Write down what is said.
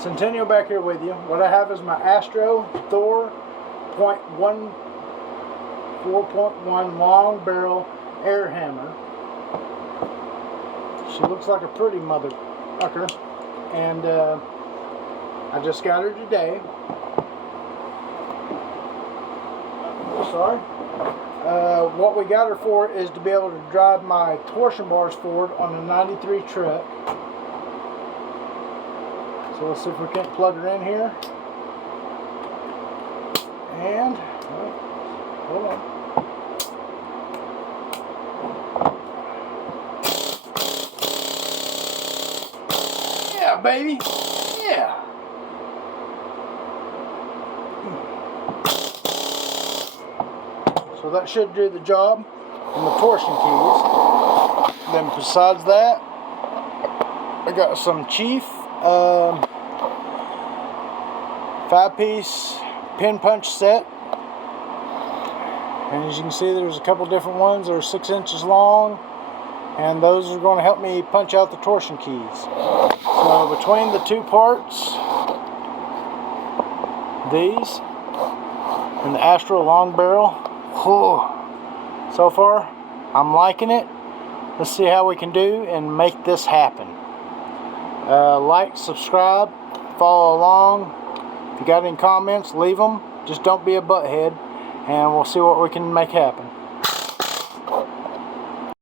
Centennial back here with you. What I have is my Astro Thor 4.1 long barrel air hammer. She looks like a pretty motherfucker, and I just got her today. Sorry. What we got her for is to be able to drive my torsion bars forward on a 93 truck. So let's see if we can't plug her in here. And, hold on. Yeah, baby. Yeah. So that should do the job on the torsion keys. Then besides that, I got some Chief 5-piece pin punch set. And as you can see, there's a couple different ones that are 6 inches long, and those are going to help me punch out the torsion keys. So between the two parts, these and the Astro long barrel, so far I'm liking it. Let's see how we can do and make this happen. Like, subscribe, follow along. If you got any comments, leave them. Just don't be a butthead, and we'll see what we can make happen.